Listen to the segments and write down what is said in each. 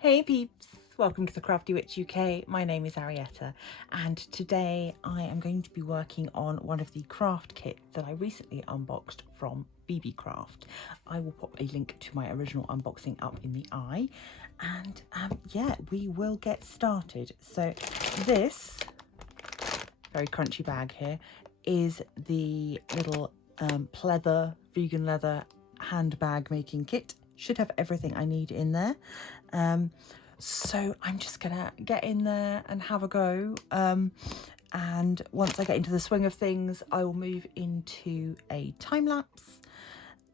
Hey peeps, welcome to the Crafty Witch UK. My name is Arietta and today I am going to be working on one of the craft kits that I recently unboxed from BeeBeeCraft. I will pop a link to my original unboxing up in the eye and yeah, we will get started. So this very crunchy bag here is the little pleather, vegan leather handbag making kit. Should have everything I need in there. So I'm just gonna get in there and have a go. And once I get into the swing of things, I will move into a time lapse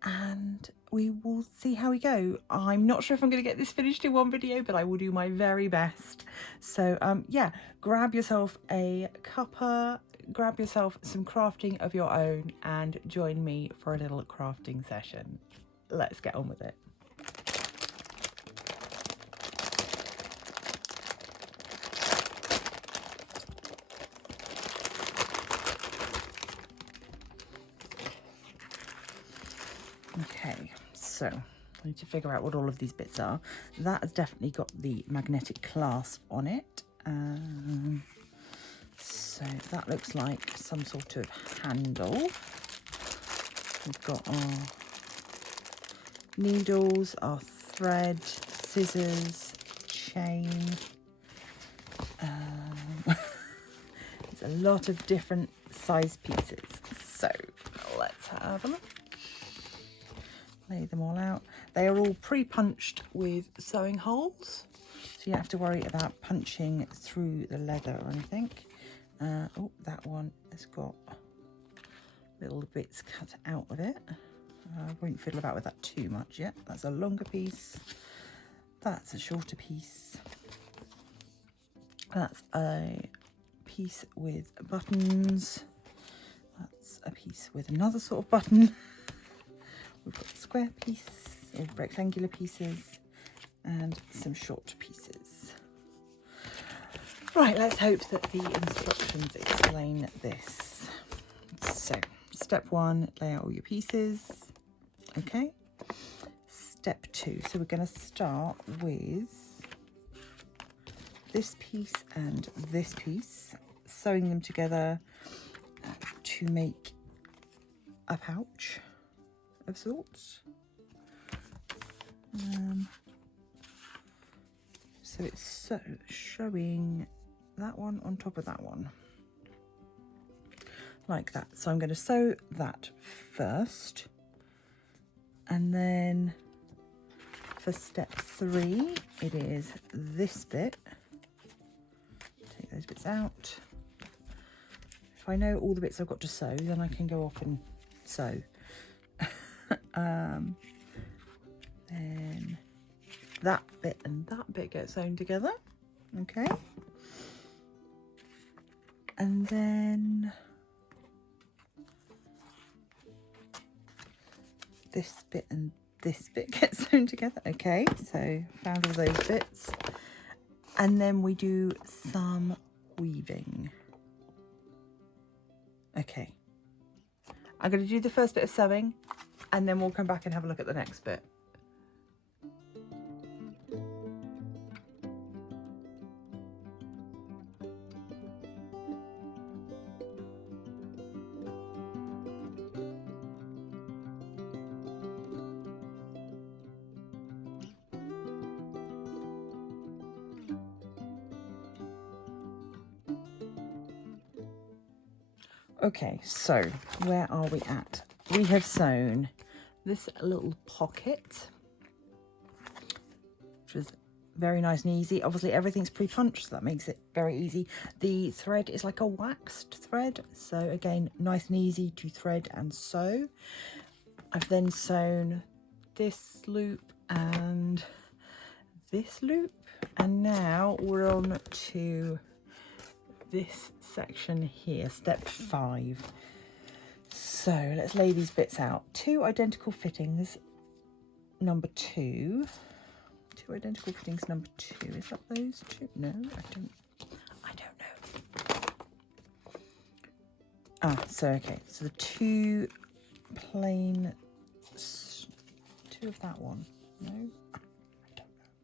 and we will see how we go. I'm not sure if I'm gonna get this finished in one video, but I will do my very best. So yeah, grab yourself a cuppa, grab yourself some crafting of your own and join me for a little crafting session. Let's get on with it. Okay, so I need to figure out what all of these bits are. That has definitely got the magnetic clasp on it. So that looks like some sort of handle. We've got our needles, our thread, scissors, chain. There's a lot of different size pieces. So let's have a look. Lay them all out. They are all pre-punched with sewing holes, so you don't have to worry about punching through the leather or anything. Oh, that one has got little bits cut out of it. I won't fiddle about with that too much yet. That's a longer piece. That's a shorter piece. That's a piece with buttons. That's a piece with another sort of button. We've got a square piece, rectangular pieces, and some short pieces. Right, let's hope that the instructions explain this. So, step 1, lay out all your pieces. Okay. Step 2, so we're going to start with this piece and this piece, sewing them together to make a pouch of sorts. So it's showing that one on top of that one like that. So I'm going to sew that first, and then for step 3 it is this bit. Take those bits out. If I know all the bits I've got to sew, then I can go off and sew. Then that bit and that bit get sewn together. Okay. And then this bit and this bit get sewn together. Okay, so found all those bits. And then we do some weaving. Okay. I'm going to do the first bit of sewing and then we'll come back and have a look at the next bit. Okay, so where are we at? We have sewn this little pocket, which is very nice and easy. Obviously everything's pre-punched, so that makes it very easy. The thread is like a waxed thread, so again, nice and easy to thread and sew. I've then sewn this loop and this loop, and now we're on to this section here, step 5. So let's lay these bits out. 2 identical fittings, number 2. 2 identical fittings, number 2. Is that those 2? No, I don't know. Ah, so okay, so the 2 plain, 2 of that one. No, I don't know.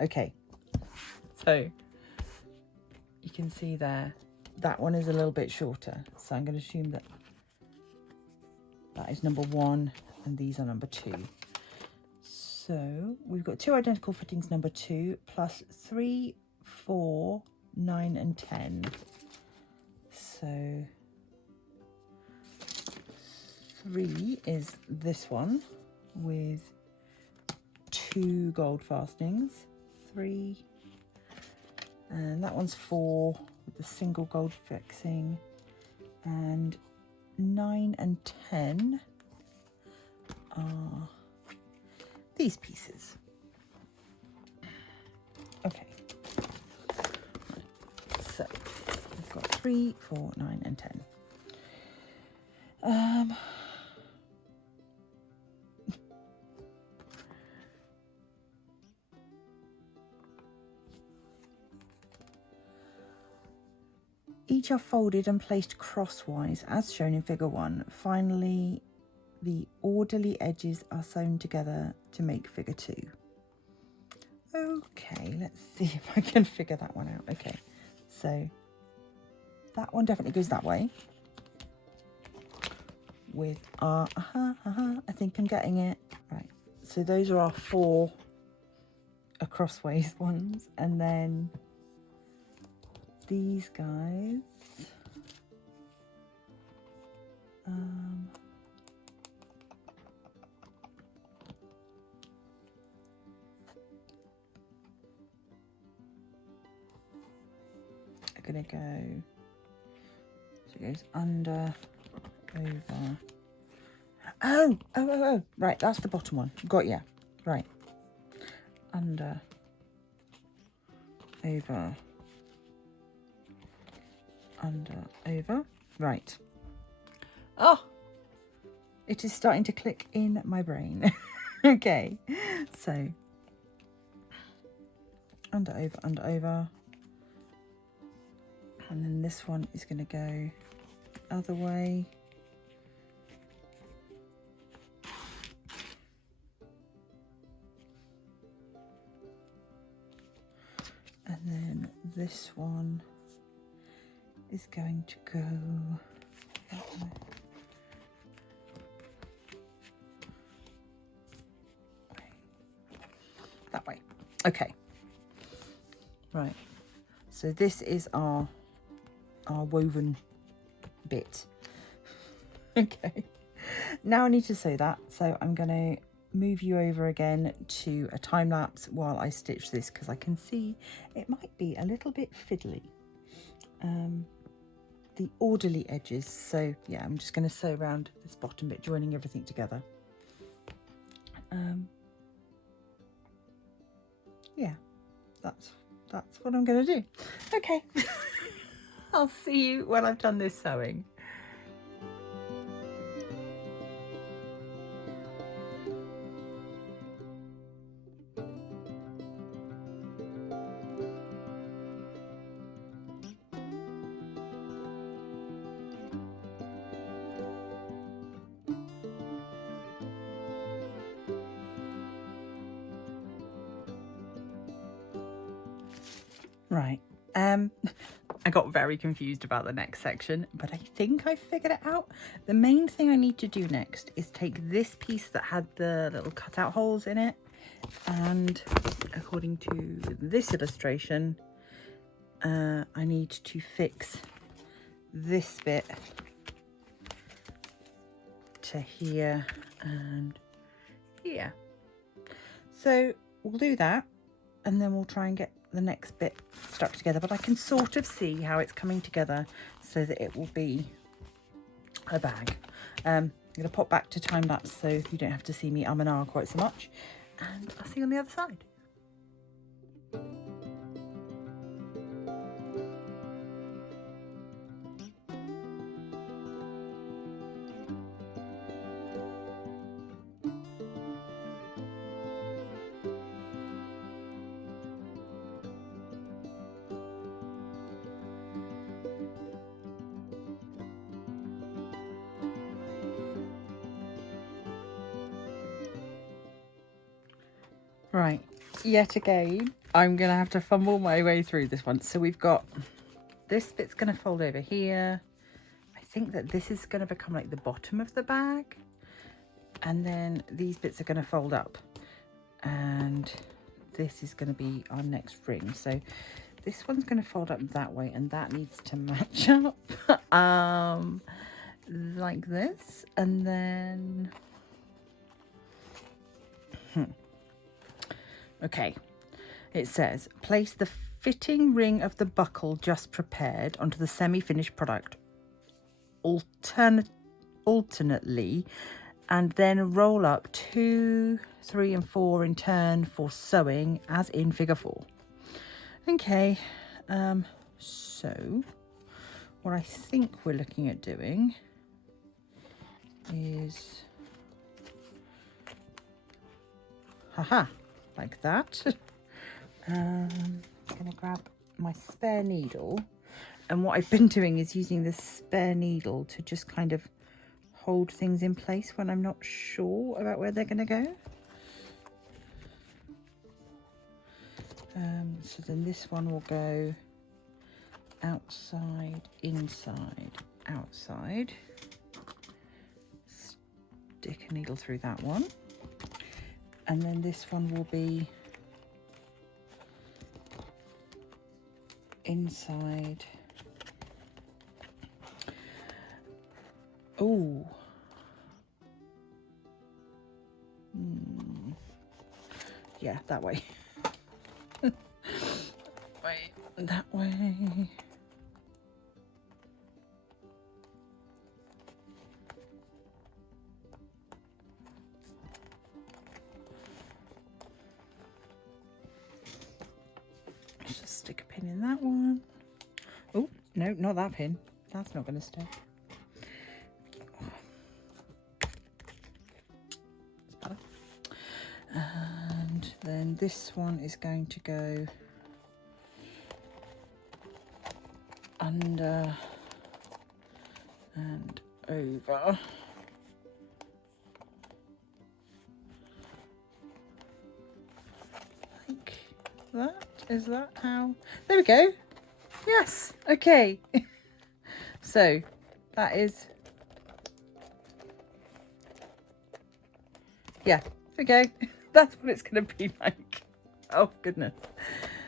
Okay. So you can see there, that one is a little bit shorter. So I'm going to assume that that is number 1 and these are number 2. So we've got 2 identical fittings, number 2, plus 3, 4, 9 and 10. So 3 is this one with 2 gold fastenings. 3, and that one's 4 with a single gold fixing, and 9 and 10 are these pieces. Okay, so we've got 3, 4, 9 and 10. Each are folded and placed crosswise as shown in figure 1. Finally, the orderly edges are sewn together to make figure 2. Okay, let's see if I can figure that one out. Okay, so that one definitely goes that way with I think I'm getting it right. So those are our 4 crossways ones, and then these guys are gonna go, so it goes under, over. Oh, right, that's the bottom one. Got ya. Right. Under, over, under, over. Right. Oh, it is starting to click in my brain. Okay, so under, over. And then this one is going to go the other way. And then this one is going to go that way. That way. Okay. Right. So this is our woven bit. Okay. Now I need to sew that. So I'm going to move you over again to a time lapse while I stitch this, because I can see it might be a little bit fiddly. The orderly edges. So yeah, I'm just going to sew around this bottom bit, joining everything together. Yeah, that's what I'm going to do. Okay. I'll see you when I've done this sewing. Right, I got very confused about the next section, but I think I figured it out. The main thing I need to do next is take this piece that had the little cutout holes in it, and according to this illustration, I need to fix this bit to here and here. So we'll do that, and then we'll try and get the next bit stuck together, but I can sort of see how it's coming together so that it will be a bag. I'm going to pop back to time lapse so you don't have to see me and ah quite so much, and I'll see you on the other side. Right, yet again, I'm going to have to fumble my way through this one. So we've got this bit's going to fold over here. I think that this is going to become like the bottom of the bag. And then these bits are going to fold up. And this is going to be our next ring. So this one's going to fold up that way, and that needs to match up like this. And then okay, it says place the fitting ring of the buckle just prepared onto the semi-finished product alternately, and then roll up 2, 3 and 4 in turn for sewing as in figure 4. Okay, so what I think we're looking at doing is like that. I'm gonna grab my spare needle, and what I've been doing is using this spare needle to just kind of hold things in place when I'm not sure about where they're gonna go. So then this one will go outside, inside, outside. Stick a needle through that one. And then this one will be inside. Oh. Yeah, that way. Wait, that way. Let's just stick a pin in that one. Oh, no, not that pin. That's not going to stay. And then this one is going to go under and over. Like that. Is that how? There we go. Yes. Okay. So that is, yeah, okay. That's what it's going to be like. Oh, goodness.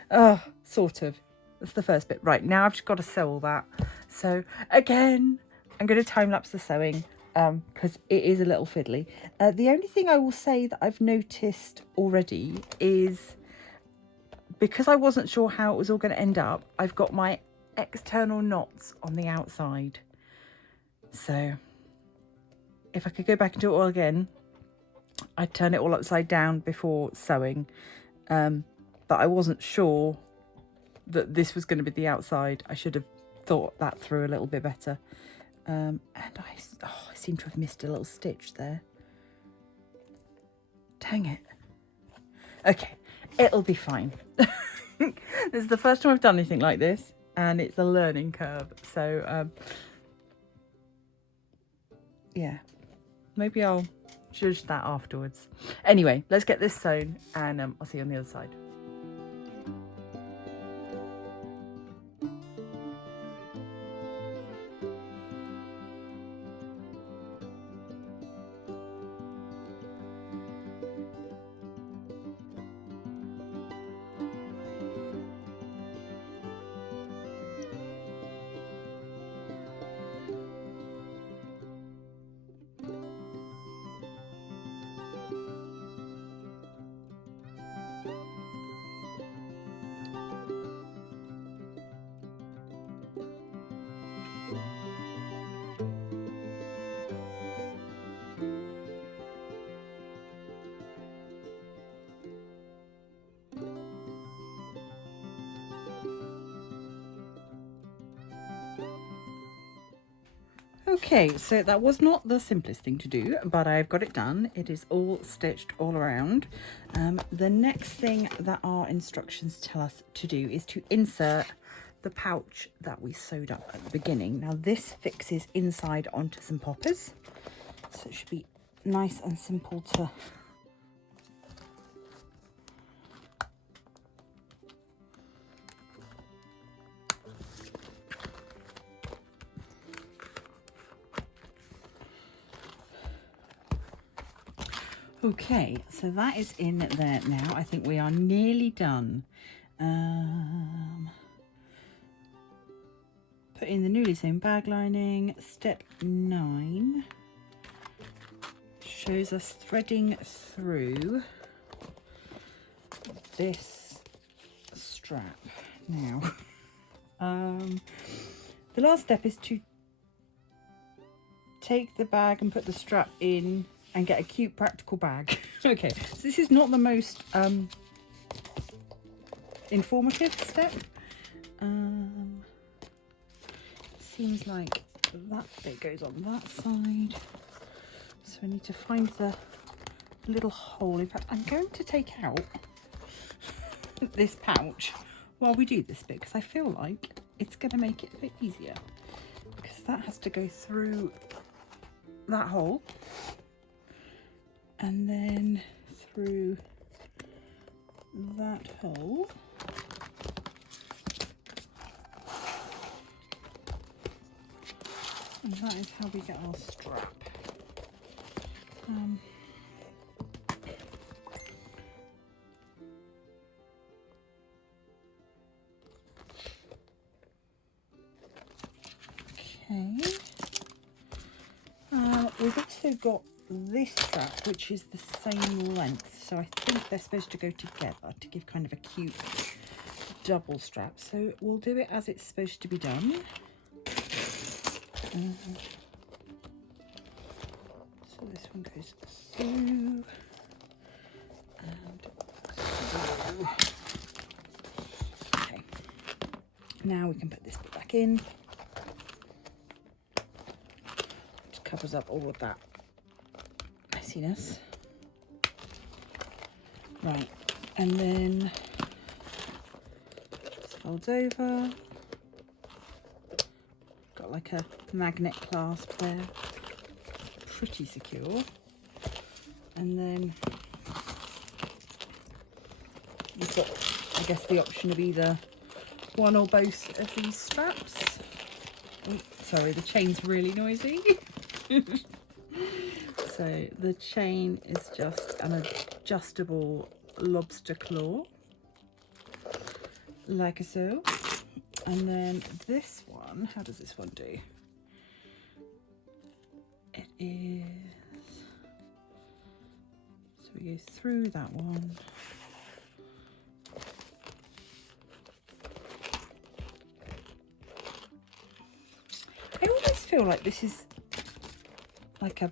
Oh, sort of. That's the first bit. Right, now I've just got to sew all that. So, again, I'm going to time-lapse the sewing because it is a little fiddly. The only thing I will say that I've noticed already is because I wasn't sure how it was all going to end up, I've got my external knots on the outside. So, if I could go back and do it all again, I'd turn it all upside down before sewing, but I wasn't sure that this was going to be the outside. I should have thought that through a little bit better. And I seem to have missed a little stitch there. Dang it. Okay, it'll be fine. This is the first time I've done anything like this, and it's a learning curve. So, yeah, maybe I'll judge that afterwards. Anyway, let's get this sewn, and I'll see you on the other side. Okay, so that was not the simplest thing to do, but I've got it done. It is all stitched all around. The next thing that our instructions tell us to do is to insert the pouch that we sewed up at the beginning. Now this fixes inside onto some poppers, so it should be nice and simple to Okay, so that is in there now. I think we are nearly done. Put in the newly sewn bag lining. Step 9 shows us threading through this strap. Now, the last step is to take the bag and put the strap in and get a cute practical bag. Okay, so this is not the most informative step. Seems like that bit goes on that side, so I need to find the little hole. In fact, I'm going to take out this pouch while we do this bit, because I feel like it's going to make it a bit easier, because that has to go through that hole and then through that hole. And that is how we get our strap. Okay. We've also got this strap, which is the same length, so I think they're supposed to go together to give kind of a cute double strap. So we'll do it as it's supposed to be done. So this one goes through and through. Okay, now we can put this bit back in. Just covers up all of that messiness. Right, and then this folds over. Got like a magnet clasp there, pretty secure. And then you've got, I guess, the option of either one or both of these straps. Oh, sorry, the chain's really noisy. So the chain is just an adjustable lobster claw, like so. And then this one, how does this one do? It is, so we go through that one. I always feel like this is like a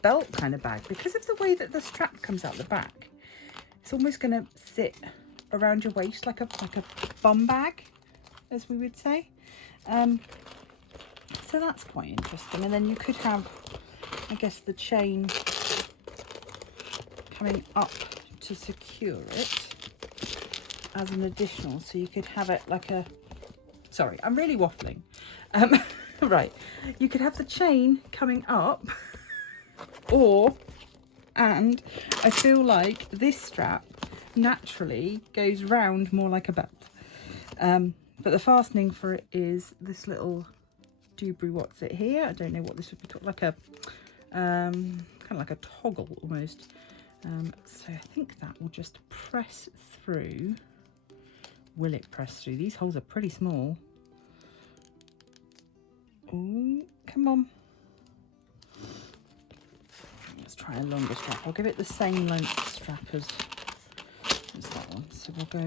belt kind of bag because of the way that the strap comes out the back. It's almost going to sit around your waist like a bum bag, as we would say. So that's quite interesting. And then you could have, I guess, the chain coming up to secure it as an additional. So you could have it like a, sorry, I'm really waffling. Right, you could have the chain coming up, and I feel like this strap naturally goes round more like a belt. But the fastening for it is this little doobry, what's it here? I don't know what this would be called, like a kind of like a toggle almost. So I think that will just press through. Will it press through? These holes are pretty small. Oh, come on. Let's try a longer strap. I'll give it the same length strap as that one. So we'll go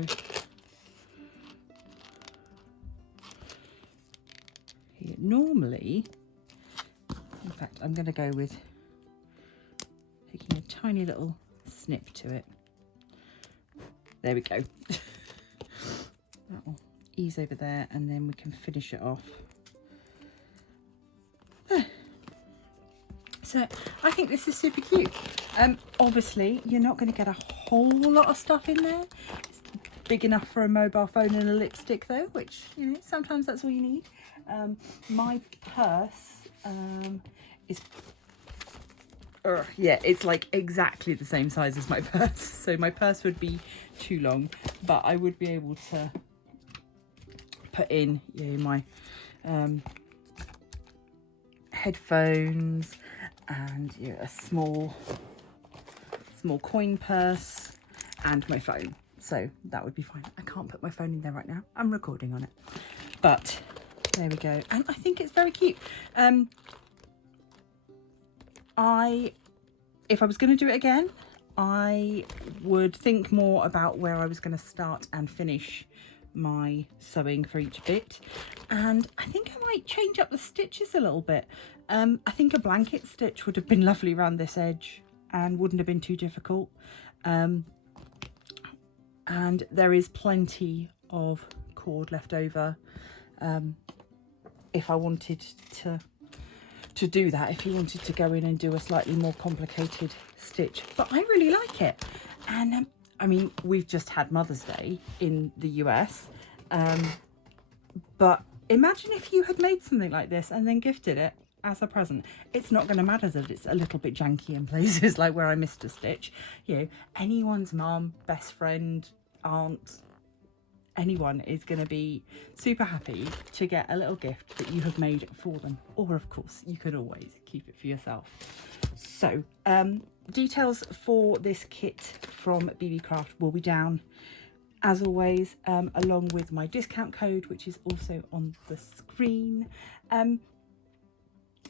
here. Normally, in fact, I'm going to go with taking a tiny little snip to it. There we go. That will ease over there, and then we can finish it off. So I think this is super cute. Obviously, you're not going to get a whole lot of stuff in there. It's big enough for a mobile phone and a lipstick, though, which, you know, sometimes that's all you need. My purse is, yeah, it's like exactly the same size as my purse. So my purse would be too long, but I would be able to put in, you know, my headphones and, you know, a small small coin purse, and my phone. So that would be fine. I can't put my phone in there right now. I'm recording on it. But there we go. And I think it's very cute. If I was going to do it again, I would think more about where I was going to start and finish my sewing for each bit. And I think I might change up the stitches a little bit. I think a blanket stitch would have been lovely around this edge and wouldn't have been too difficult. And there is plenty of cord left over if I wanted to do that, if you wanted to go in and do a slightly more complicated stitch. But I really like it. And I mean, we've just had Mother's Day in the US, but imagine if you had made something like this and then gifted it as a present. It's not going to matter that it's a little bit janky in places, like where I missed a stitch. You know, anyone's mum, best friend, aunt, anyone is going to be super happy to get a little gift that you have made for them. Or of course you could always keep it for yourself. So details for this kit from BeeBeeCraft will be down as always, along with my discount code, which is also on the screen.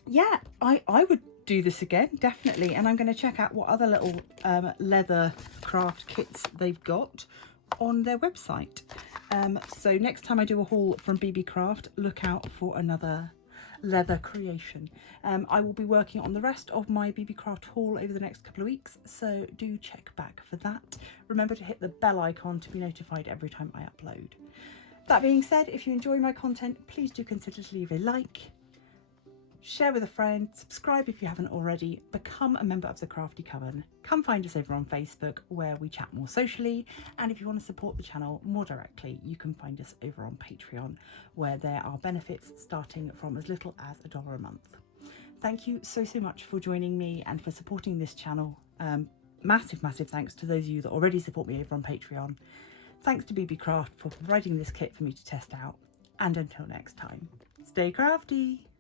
Yeah, I would do this again, definitely. And I'm going to check out what other little leather craft kits they've got on their website. So next time I do a haul from BeeBeeCraft, look out for another leather creation. I will be working on the rest of my BeeBeeCraft haul over the next couple of weeks, so do check back for that. Remember to hit the bell icon to be notified every time I upload. That being said, if you enjoy my content, please do consider to leave a like, share with a friend, subscribe if you haven't already, become a member of the Crafty Coven. Come find us over on Facebook where we chat more socially, and if you want to support the channel more directly, you can find us over on Patreon where there are benefits starting from as little as $1 a month. Thank you so much for joining me and for supporting this channel. Massive thanks to those of you that already support me over on Patreon. Thanks to BeeBeeCraft for providing this kit for me to test out, and until next time, stay crafty!